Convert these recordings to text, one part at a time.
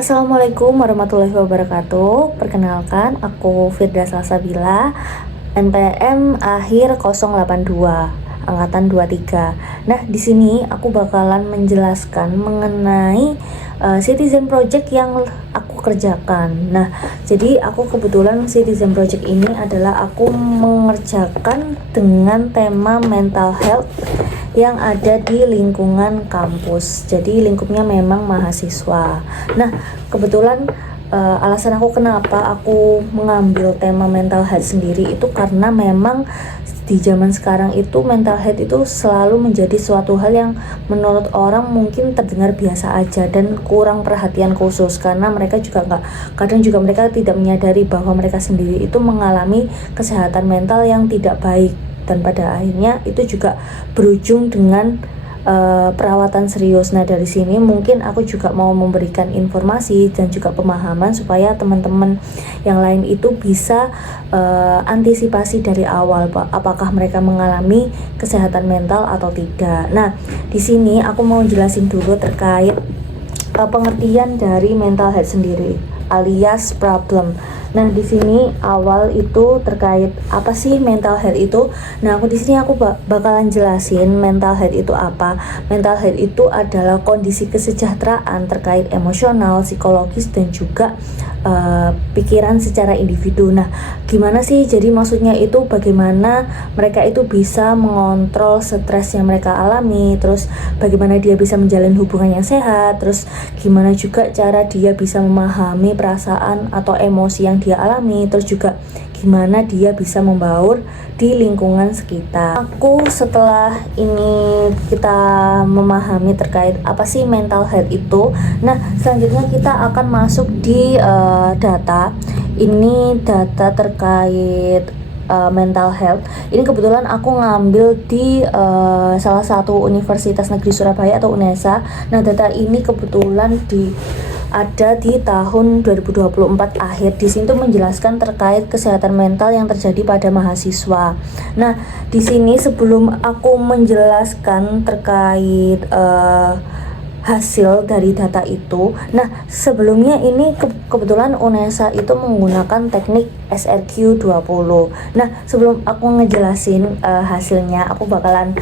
Assalamualaikum warahmatullahi wabarakatuh. Perkenalkan, aku Firda Salsabila, NPM akhir 082, angkatan 23. Nah, di sini aku bakalan menjelaskan mengenai citizen project yang aku kerjakan. Nah, jadi aku kebetulan citizen project ini adalah aku mengerjakan dengan tema mental health yang ada di lingkungan kampus. Jadi lingkupnya memang mahasiswa. Nah, kebetulan alasan aku kenapa aku mengambil tema mental health sendiri itu karena memang di zaman sekarang itu mental health itu selalu menjadi suatu hal yang menurut orang mungkin terdengar biasa aja dan kurang perhatian khusus, karena mereka juga kadang juga mereka tidak menyadari bahwa mereka sendiri itu mengalami kesehatan mental yang tidak baik, dan pada akhirnya itu juga berujung dengan perawatan serius. Nah, dari sini mungkin aku juga mau memberikan informasi dan juga pemahaman supaya teman-teman yang lain itu bisa antisipasi dari awal, apakah mereka mengalami kesehatan mental atau tidak. Nah, di sini aku mau jelasin dulu terkait pengertian dari mental health sendiri alias problem. Nah, di sini awal itu terkait apa sih mental health itu. Nah, aku di sini aku bakalan jelasin mental health itu apa. Mental health itu adalah kondisi kesejahteraan terkait emosional, psikologis dan juga pikiran secara individu. Nah, gimana sih? Jadi maksudnya itu bagaimana mereka itu bisa mengontrol stres yang mereka alami, terus bagaimana dia bisa menjalin hubungan yang sehat, terus gimana juga cara dia bisa memahami perasaan atau emosi yang dia alami, terus juga gimana dia bisa membaur di lingkungan sekitar. Aku setelah ini kita memahami terkait apa sih mental health itu. Nah, selanjutnya kita akan masuk di data. Ini data terkait mental health. Ini kebetulan aku ngambil di salah satu Universitas Negeri Surabaya atau UNESA. Nah, data ini kebetulan ada di tahun 2024 akhir. Di sini tuh menjelaskan terkait kesehatan mental yang terjadi pada mahasiswa. Nah, di sini sebelum aku menjelaskan terkait hasil dari data itu, nah sebelumnya ini kebetulan UNESA itu menggunakan teknik SRQ20. Nah, sebelum aku ngejelasin hasilnya, aku bakalan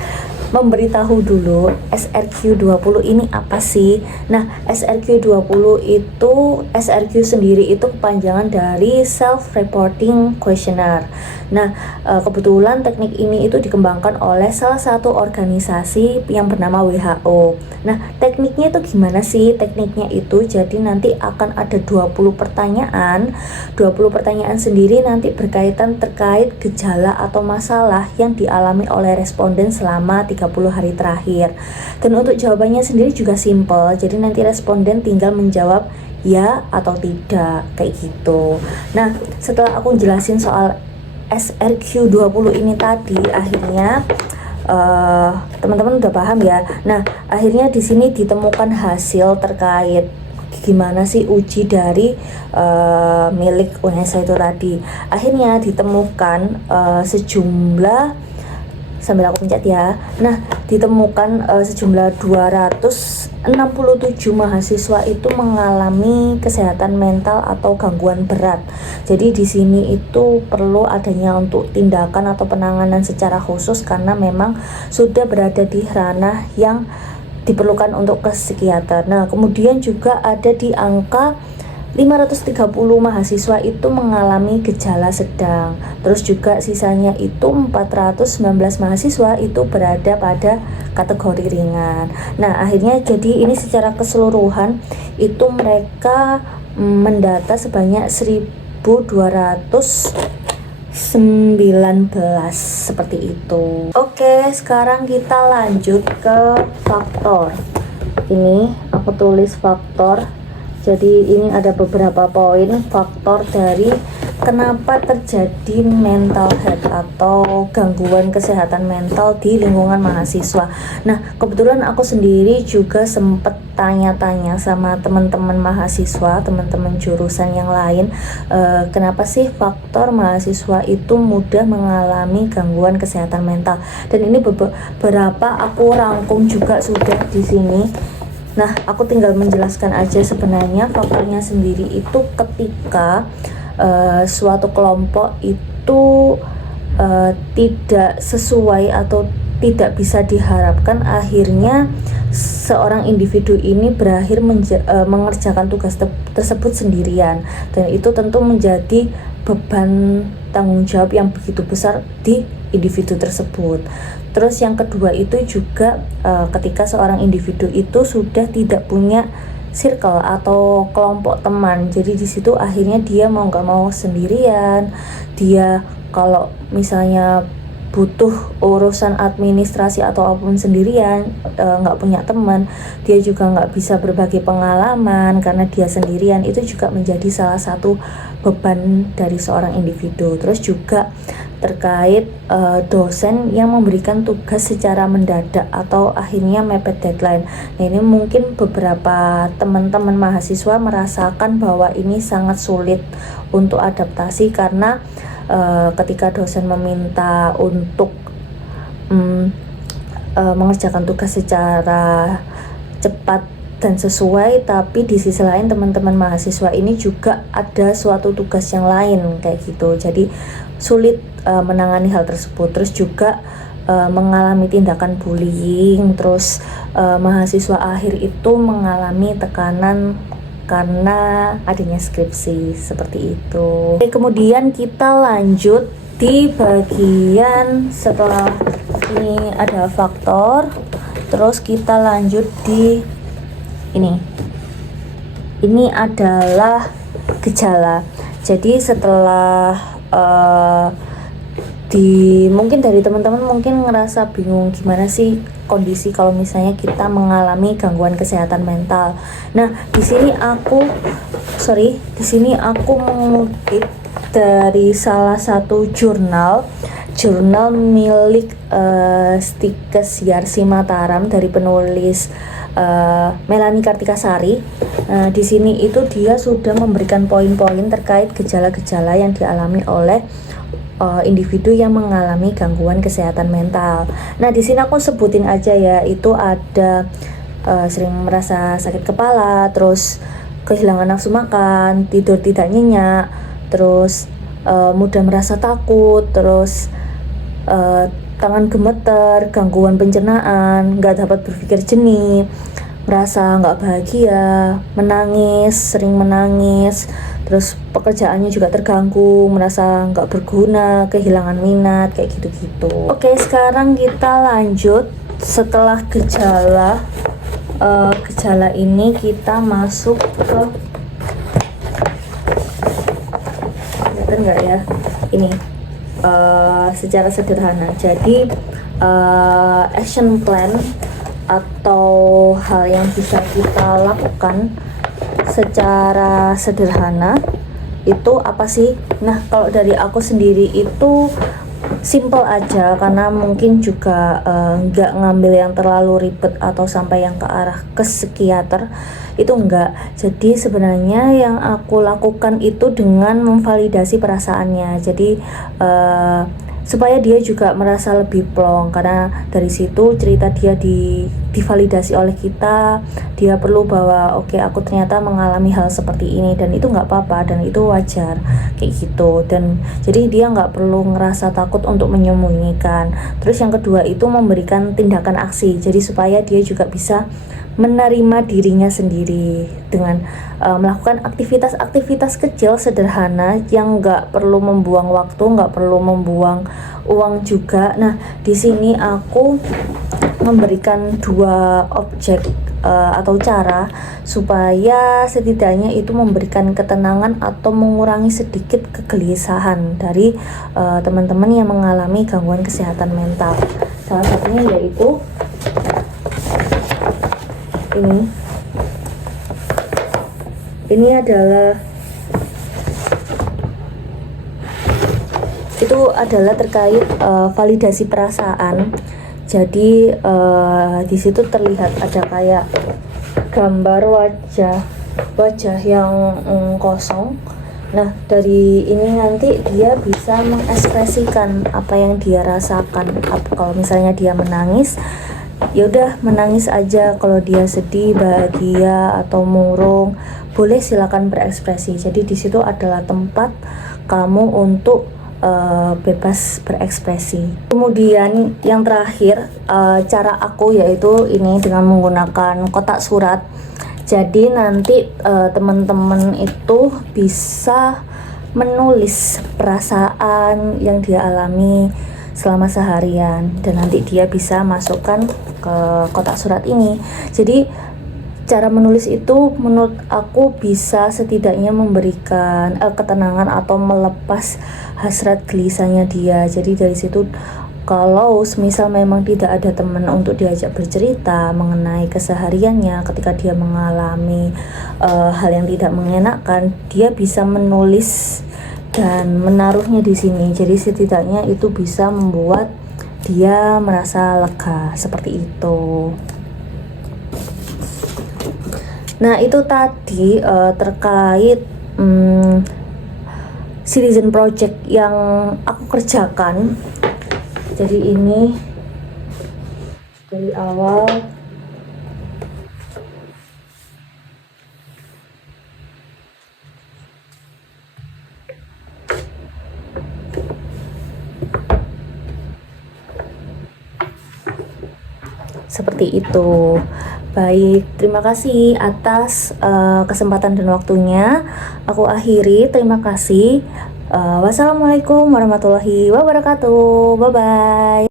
memberitahu dulu SRQ20 ini apa sih. Nah, SRQ20 itu, SRQ sendiri itu kepanjangan dari Self Reporting Questionnaire. Nah, kebetulan teknik ini itu dikembangkan oleh salah satu organisasi yang bernama WHO. Nah, tekniknya itu gimana sih? Tekniknya itu jadi nanti akan ada 20 pertanyaan. 20 pertanyaan sendiri nanti berkaitan terkait gejala atau masalah yang dialami oleh responden selama 30 hari terakhir. Dan untuk jawabannya sendiri juga simple. Jadi nanti responden tinggal menjawab ya atau tidak, kayak gitu. Nah, setelah aku jelasin soal SRQ20 ini tadi, akhirnya teman-teman udah paham ya. Nah, akhirnya di sini ditemukan hasil terkait gimana sih uji dari milik UNESA itu tadi. Akhirnya ditemukan sejumlah, sambil aku pencet ya. Nah, ditemukan sejumlah 267 mahasiswa itu mengalami kesehatan mental atau gangguan berat. Jadi di sini itu perlu adanya untuk tindakan atau penanganan secara khusus karena memang sudah berada di ranah yang diperlukan untuk ke psikiater. Nah, kemudian juga ada di angka 530 mahasiswa itu mengalami gejala sedang. Terus juga sisanya itu 419 mahasiswa itu berada pada kategori ringan. Nah, akhirnya jadi ini secara keseluruhan itu mereka mendata sebanyak 1219 seperti itu. Oke, sekarang kita lanjut ke faktor. Ini aku tulis faktor. Jadi ini ada beberapa poin faktor dari kenapa terjadi mental health atau gangguan kesehatan mental di lingkungan mahasiswa. Nah, kebetulan aku sendiri juga sempat tanya-tanya sama teman-teman mahasiswa, teman-teman jurusan yang lain, kenapa sih faktor mahasiswa itu mudah mengalami gangguan kesehatan mental. Dan ini beberapa aku rangkum juga sudah di sini. Nah, aku tinggal menjelaskan aja sebenarnya faktornya sendiri itu ketika suatu kelompok itu tidak sesuai atau tidak bisa diharapkan, akhirnya seorang individu ini berakhir mengerjakan tugas tersebut sendirian, dan itu tentu menjadi beban tanggung jawab yang begitu besar di individu tersebut. Terus yang kedua itu juga ketika seorang individu itu sudah tidak punya circle atau kelompok teman, jadi di situ akhirnya dia mau nggak mau sendirian. Dia kalau misalnya butuh urusan administrasi atau apapun sendirian, nggak punya teman, dia juga nggak bisa berbagi pengalaman karena dia sendirian. Itu juga menjadi salah satu beban dari seorang individu. Terus juga terkait dosen yang memberikan tugas secara mendadak atau akhirnya mepet deadline. Nah, ini mungkin beberapa teman-teman mahasiswa merasakan bahwa ini sangat sulit untuk adaptasi, karena ketika dosen meminta untuk mengerjakan tugas secara cepat dan sesuai, tapi di sisi lain teman-teman mahasiswa ini juga ada suatu tugas yang lain kayak gitu, jadi sulit menangani hal tersebut. Terus juga mengalami tindakan bullying. Terus mahasiswa akhir itu mengalami tekanan karena adanya skripsi seperti itu. Oke, kemudian kita lanjut di bagian setelah ini ada faktor, terus kita lanjut di ini adalah gejala. Jadi setelah mungkin dari teman-teman mungkin ngerasa bingung gimana sih kondisi kalau misalnya kita mengalami gangguan kesehatan mental. Nah, di sini aku mengutip dari salah satu jurnal milik Stikes Yarsi Mataram dari penulis Melanie Kartikasari. Di sini itu dia sudah memberikan poin-poin terkait gejala-gejala yang dialami oleh individu yang mengalami gangguan kesehatan mental. Nah, di sini aku sebutin aja ya, itu ada sering merasa sakit kepala, terus kehilangan nafsu makan, tidur tidak nyenyak, terus mudah merasa takut, terus tangan gemeter, gangguan pencernaan, nggak dapat berpikir jernih, merasa nggak bahagia, sering menangis, terus pekerjaannya juga terganggu, merasa nggak berguna, kehilangan minat, kayak gitu-gitu. Oke, sekarang kita lanjut. Setelah gejala ini kita masuk ke, kelihatan nggak ya ini secara sederhana. Jadi action plan atau hal yang bisa kita lakukan secara sederhana itu apa sih? Nah, kalau dari aku sendiri itu simple aja, karena mungkin juga nggak ngambil yang terlalu ribet atau sampai yang ke arah ke psikiater, itu enggak. Jadi sebenarnya yang aku lakukan itu dengan memvalidasi perasaannya. Jadi supaya dia juga merasa lebih plong, karena dari situ cerita dia divalidasi oleh kita, dia perlu bahwa oke, aku ternyata mengalami hal seperti ini dan itu nggak apa-apa dan itu wajar kayak gitu. Dan jadi dia nggak perlu ngerasa takut untuk menyembunyikan. Terus yang kedua itu memberikan tindakan aksi, jadi supaya dia juga bisa menerima dirinya sendiri dengan melakukan aktivitas-aktivitas kecil sederhana yang nggak perlu membuang waktu, nggak perlu membuang uang juga. Nah, di sini aku memberikan 2 objek atau cara supaya setidaknya itu memberikan ketenangan atau mengurangi sedikit kegelisahan dari teman-teman yang mengalami gangguan kesehatan mental. Salah satunya yaitu ini adalah terkait validasi perasaan. Jadi di situ terlihat ada kayak gambar wajah yang kosong. Nah, dari ini nanti dia bisa mengekspresikan apa yang dia rasakan. Kalau misalnya dia menangis, ya udah menangis aja. Kalau dia sedih, bahagia atau murung, boleh silakan berekspresi. Jadi di situ adalah tempat kamu untuk bebas berekspresi. Kemudian yang terakhir, cara aku yaitu ini dengan menggunakan kotak surat. Jadi nanti teman-teman itu bisa menulis perasaan yang dia alami selama seharian, dan nanti dia bisa masukkan ke kotak surat ini. Jadi cara menulis itu menurut aku bisa setidaknya memberikan ketenangan atau melepas hasrat gelisahnya dia. Jadi dari situ, kalau semisal memang tidak ada teman untuk diajak bercerita mengenai kesehariannya ketika dia mengalami hal yang tidak mengenakan, dia bisa menulis dan menaruhnya di sini. Jadi setidaknya itu bisa membuat dia merasa lega, seperti itu. Nah, itu tadi terkait citizen project yang aku kerjakan. Jadi ini dari awal seperti itu. Baik, terima kasih atas kesempatan dan waktunya. Aku akhiri, terima kasih. Wassalamualaikum warahmatullahi wabarakatuh. Bye bye.